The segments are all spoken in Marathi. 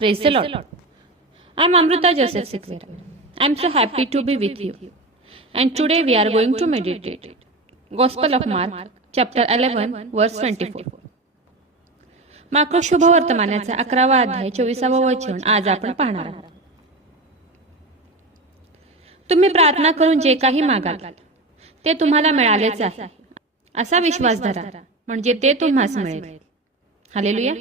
Praise the Lord. I'm Amrita Joseph Sikvera. I'm so happy to be with you. And today we are going to meditate Gospel of Mark, chapter 11, verse 24. Mark शुभवर्तमानाचा 11वा अध्याय 24वा वचन आज आपण पाहणार आहोत. तुम्ही प्रार्थना करून जे काही मागाल ते तुम्हाला मिळालेच आहे असा विश्वास धरा, म्हणजे ते तुम्हास मिळेल. Hallelujah.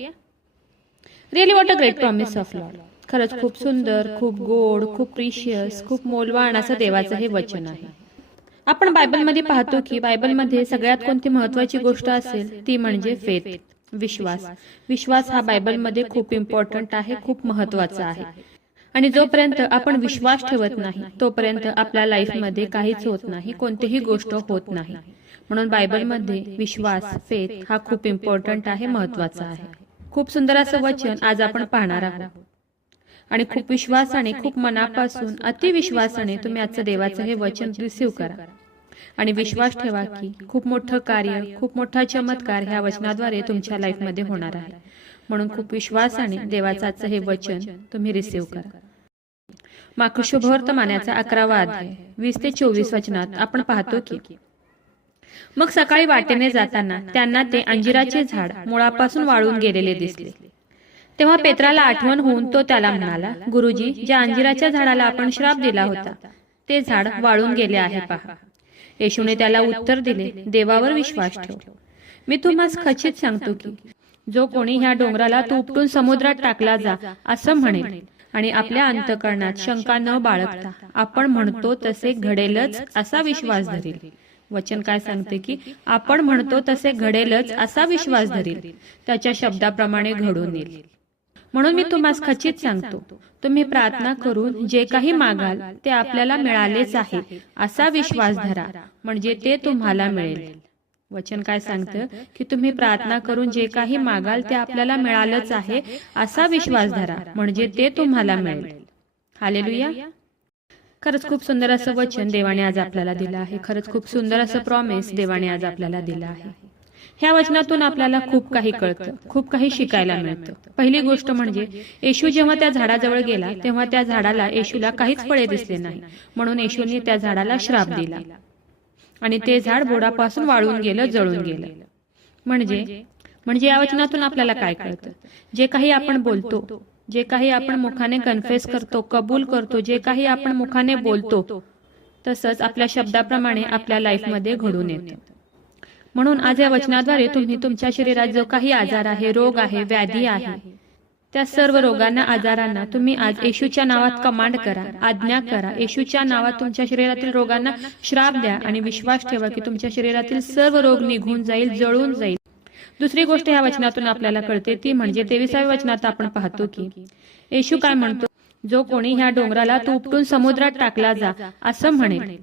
Really what a great promise of Lord. खरंच खूप सुंदर, खूप गोड, खूप प्रिशियस, खूप मौल्यवान असं देवाचं हे वचन आहे. आपण बायबलमध्ये पाहतो की बायबलमध्ये सगळ्यात कोणती महत्वाची गोष्ट असेल ती म्हणजे फेथ, विश्वास. विश्वास हा बायबलमध्ये खूप इम्पॉर्टंट आहे, खूप महत्वाचा आहे. आणि जोपर्यंत आपण विश्वास ठेवत नाही तोपर्यंत आपल्या लाईफमध्ये काहीच होत नाही, कोणतीही गोष्ट होत नाही. म्हणून बायबलमध्ये विश्वास, फेथ हा खूप इम्पॉर्टंट आहे, महत्वाचा आहे. खूप सुंदर असं वचन आज आपण पाहणार आहोत. आणि खूप विश्वासाने, खूप मनापासून, अतिविश्वासाने तुम्ही आजचं देवाचं हे वचन रिसीव्ह करा आणि विश्वास ठेवा की खूप मोठं कार्य, खूप मोठा चमत्कार ह्या वचनाद्वारे तुमच्या लाईफमध्ये होणार आहे. म्हणून खूप विश्वासाने देवाचं आजचं हे वचन तुम्ही रिसीव्ह करा. मार्क शुभवर्तमानाचा 11वा अध्याय 20 ते 24 वचनात आपण पाहतो की मग सकाळी वाटेने जाताना त्यांना ते अंजिराचे झाड मुळापासून वाळून गेलेले दिसले. तेव्हा पेत्राला आठवण होऊन तो त्याला म्हणाला, गुरुजी, ज्या अंजिराच्या झाडाला आपण श्राप दिला होता ते झाड वाळून गेले आहे पहा. येशूने त्याला उत्तर दिले, देवावर विश्वास ठेव. मी तुम्हास खचित सांगतो की जो कोणी ह्या डोंगराला तू उपटून समुद्रात टाकला जा असं म्हणेल आणि आपल्या अंतःकरणात शंका न बाळगता आपण म्हणतो तसे घडेलच असा विश्वास धरेल. वचन काय सांगते की आपण म्हणतो तसे घडेलच असा विश्वास धरेल, त्याच्या शब्दाप्रमाणे घडून येईल. म्हणून मी तुम्हास खचित सांगतो, तुम्ही प्रार्थना करून जे काही मागाल ते आपल्याला मिळालेच आहे असा विश्वास धरा, म्हणजे ते तुम्हाला मिळेल. वचन काय सांगतं की तुम्ही प्रार्थना करून जे काही मागाल ते आपल्याला मिळालंच आहे असा विश्वास धरा, म्हणजे ते तुम्हाला मिळेल. हालेलुया. खरंच खूप सुंदर असं वचन देवाने आज आपल्याला दिलं आहे. खरंच खूप सुंदर असं प्रॉमिस देवाने आज आपल्याला दिलं आहे. ह्या वचनातून आपल्याला खूप काही कळतं, खूप काही शिकायला मिळतं. पहिली गोष्ट म्हणजे येशू जेव्हा त्या झाडाजवळ गेला तेव्हा त्या झाडाला येशूला काहीच फळे दिसले नाही, म्हणून येशूने त्या झाडाला श्राप दिला आणि ते झाड बोडापासून वाळून गेलं, जळून गेलं. म्हणजे या वचनातून आपल्याला काय कळतं, जे काही आपण बोलतो, जे काही आपण मुखाने कन्फेस करतो, कबूल करतो, जे काही आपण मुखाने बोलतो तसंच आपल्या शब्दाप्रमाणे आपल्या लाईफमध्ये घडून येतं. म्हणून आज या वचनाद्वारे तुम्ही तुमच्या शरीरात जो काही आजार आहे, रोग आहे, व्याधी आहे, त्या सर्व रोगांना, आजारांना तुम्ही आज येशूच्या नावात कमांड करा, आज्ञा करा. येशूच्या नावात तुमच्या शरीरातील रोगांना श्राप द्या आणि विश्वास ठेवा की तुमच्या शरीरातील सर्व रोग निघून जाईल, जळून जाईल. दुसरी गोष्ट या वचनातून आपल्याला कळते ती म्हणजे 23व्या वचनात आपण पाहतो की येशू काय म्हणतो, जो कोणी ह्या डोंगराला तू उपटून समुद्रात टाकला जा असं म्हणेल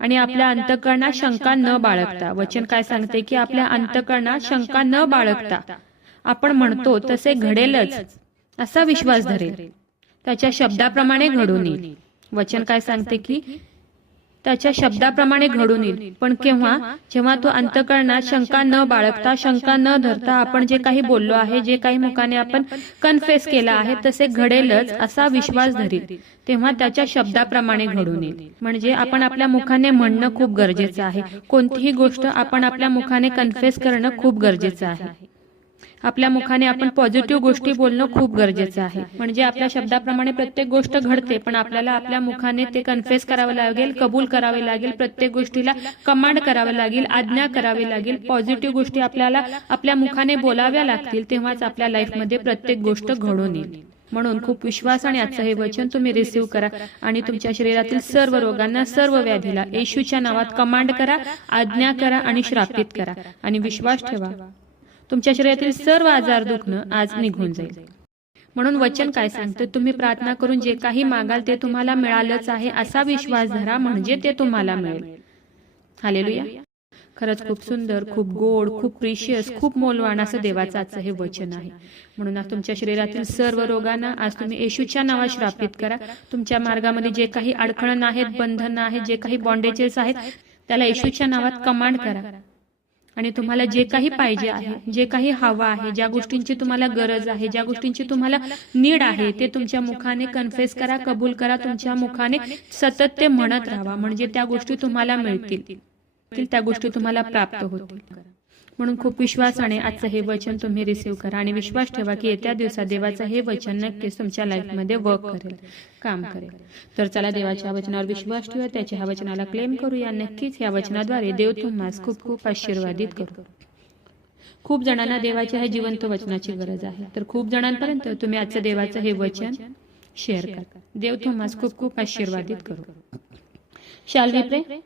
आणि आपल्या अंतःकरणात शंका न बाळगता. वचन काय सांगते की आपल्या अंतःकरणात शंका न बाळगता आपण म्हणतो तसे घडेलच असा विश्वास धरेल, त्याच्या शब्दाप्रमाणे घडून येईल. वचन काय सांगते की त्याच्या शब्दाप्रमाणे घडून येईल. पण केव्हा? जेव्हा तो अंतःकरणात शंका न बाळगता, शंका न धरता आपण जे काही बोललो आहे, जे काही मुखाने आपण कन्फेस केला आहे तसे घडेलच असा विश्वास धरेल, तेव्हा त्याच्या शब्दाप्रमाणे घडून येईल. म्हणजे आपण आपल्या मुखाने म्हणणं खूप गरजेचं आहे. कोणतीही गोष्ट आपण आपल्या मुखाने कन्फेस करणं खूप गरजेचं आहे. आपल्या मुखाने आपण पॉझिटिव्ह गोष्टी बोलणं खूप गरजेचं आहे. म्हणजे आपल्या शब्दाप्रमाणे प्रत्येक गोष्ट घडते, पण आपल्याला आपल्या मुखाने ते कन्फेस करावं लागेल, कबूल करावे लागेल, प्रत्येक गोष्टीला कमांड करावं लागेल, आज्ञा करावी लागेल. पॉझिटिव्ह गोष्टी आपल्याला आपल्या मुखाने बोलाव्या लागतील, तेव्हाच आपल्या लाईफमध्ये प्रत्येक गोष्ट घडून येईल. म्हणून खूप विश्वासाने आजचं हे वचन तुम्ही रिसीव्ह करा आणि तुमच्या शरीरातील सर्व रोगांना, सर्व व्याधीला येशूच्या नावात कमांड करा, आज्ञा करा आणि श्रापित करा आणि विश्वास ठेवा तुमच्या शरीरातील सर्व आजार, दुखणं आज निघून जाईल. म्हणून वचन काय सांगतं, तुम्ही प्रार्थना करून जे काही मागाल ते तुम्हाला मिळालंच आहे असा विश्वास धरा, म्हणजे ते तुम्हाला मिळेल. हालेलुया. खरंच खूप सुंदर, खूप गोड, खूप प्रिशियस, खूप मौल्यवान असं देवाचं आजचं हे वचन आहे. म्हणून आज तुमच्या शरीरातील सर्व रोगांना आज तुम्ही येशूच्या नावात श्रापित करा. तुमच्या मार्गामध्ये जे काही अडखळण आहेत, बंधन आहेत, जे काही बॉन्डेजेस आहेत, त्याला येशूच्या नावात कमांड करा आणि तुम्हाला जे काही पाहिजे आहे, जे काही हवं आहे, ज्या गोष्टींची तुम्हाला गरज आहे, ज्या गोष्टींची तुम्हाला नीड आहे, ते तुमच्या मुखाने कन्फेस करा, कबूल करा. तुमच्या मुखाने सतत ते म्हणत राहा, म्हणजे त्या गोष्टी तुम्हाला मिळतील, त्या गोष्टी तुम्हाला प्राप्त होतील. म्हणून खूप विश्वासाने आजचं हे वचन तुम्ही रिसीव्ह करा आणि विश्वास ठेवा की येत्या दिवसात देवाचं हे वचन नक्कीच तुमच्या लाईफमध्ये वर्क करेल, काम करेल. तर चला देवाच्या वचनावर विश्वास ठेवा, त्याच्या ह्या वचनाला क्लेम करूया. नक्कीच या वचनाद्वारे देव तुम्हाला खूप खूप आशीर्वादित करू. खूप जणांना देवाच्या ह्या जिवंत वचनाची गरज आहे, तर खूप जणांपर्यंत तुम्ही आजचं देवाचं हे वचन शेअर करा. देव तुम्हाला खूप खूप आशीर्वादित करू. शाल वी प्रे?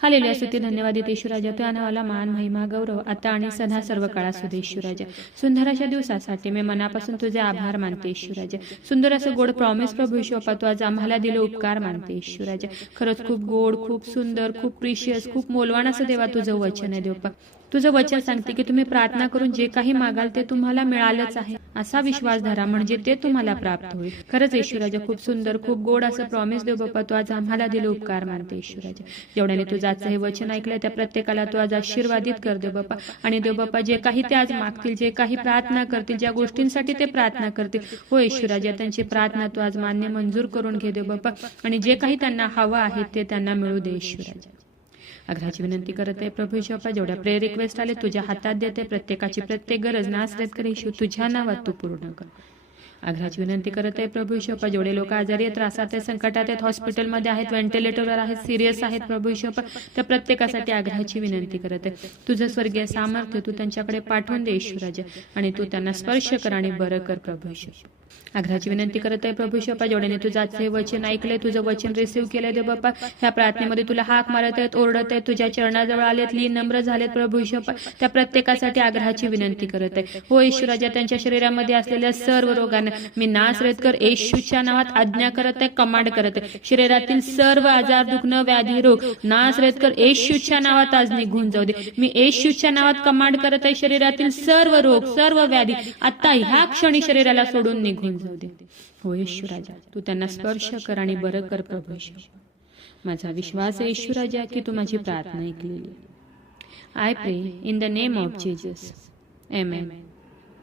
हालेलुया. स्तुती धन्यवाद येशूराजा, तू नावाला मान महिमा गौरव आता आणि सदा सर्व काळात सुदे येशूराजा. सुंदर अशा दिवसासाठी मी मनापासून तुझे आभार मानते येशूराजा. सुंदर असं गोड प्रॉमिस प्रभू येशू बाप्पा तू आज आम्हाला दिले उपकार मानते येशूराजा. खरंच खूप गोड, खूप सुंदर, खूप प्रिशियस, खूप मोलवान असं देवा तुझं वचन आहे देवपा. तुझं वचन सांगते की तुम्ही प्रार्थना करून जे काही मागाल ते तुम्हाला मिळालंच आहे, असा विश्वास धरा, म्हणजे ते तुम्हाला प्राप्त होईल. खरंच येशूराजा खूप सुंदर, खूप गोड असं प्रॉमिस देव बाप्पा तू आज आम्हाला दिले उपकार मानते येशूराजा. जेवढ्याने तुझं आजचं हे वचन ऐकलंय त्या प्रत्येकाला तू आज आशीर्वादित कर देव बाप्पा. आणि देव बाप्पा जे काही ते आज मागतील, जे काही प्रार्थना करतील, ज्या गोष्टींसाठी ते प्रार्थना करतील, हो येशूराजा त्यांची प्रार्थना तू आज मान्य मंजूर करून घे देव बाप्पा. आणि जे काही त्यांना हवं आहे ते त्यांना मिळू दे येशूराजा. आग्रहाची विनंती करत आहे प्रभू येशू बाप्पा, जेवढ्या प्रेयर रिक्वेस्ट आले तुझ्या हातात देते. प्रत्येकाची प्रत्येक गरज नासरेत कर येशू, तुझ्या नावात तू पूर्ण कर. आग्रहाची विनंती करत आहे प्रभू येशू बाप्पा, जेवढे लोक आजारी आहेत, त्रासात आहेत, संकटात आहेत, हॉस्पिटलमध्ये आहेत, व्हेंटिलेटरवर आहेत, सिरियस आहेत प्रभू येशू बाप्पा, त्या प्रत्येकासाठी आग्रहाची विनंती करत आहे. तुझं स्वर्गीय सामर्थ्य तू त्यांच्याकडे पाठवून दे येशूराजा आणि तू त्यांना स्पर्श कर आणि बरं कर प्रभू येशू. आग्रहाची विनंती करत आहे प्रभू येशू बाप्पा, जेवढ्याने तुझं आजचं वचन ऐकलंय, तुझं वचन रिसीव्ह केलंय देव बाप्पा, ह्या प्रार्थनेमध्ये तुला हाक मारत आहेत, ओरडत आहेत, तुझ्या चरणाजवळ आलेत, लीन नम्र झालेत प्रभू येशू बाप्पा, त्या प्रत्येकासाठी आग्रहाची विनंती करत आहे. हो येशूराजा, त्यांच्या शरीरामध्ये असलेल्या सर्व रोगांना मी नासरेत कर येशूच्या नावात आज्ञा करत आहे, कमांड करत आहे. शरीरातील सर्व आजार, दुखणं, व्याधी, रोग नासरेत कर येशूच्या नावात आज निघून जाऊ दे. मी येशूच्या नावात कमांड करत आहे, शरीरातील सर्व रोग, सर्व व्याधी आता ह्या क्षणी शरीराला सोडून निघून जाऊ दे. हो येशूराजा, तू त्यांना स्पर्श कर आणि बरं कर प्रभू येशू. माझा विश्वास आहे येशूराजा की तू माझी प्रार्थना ऐकलेली. आय प्रे in the name of Jesus. Amen.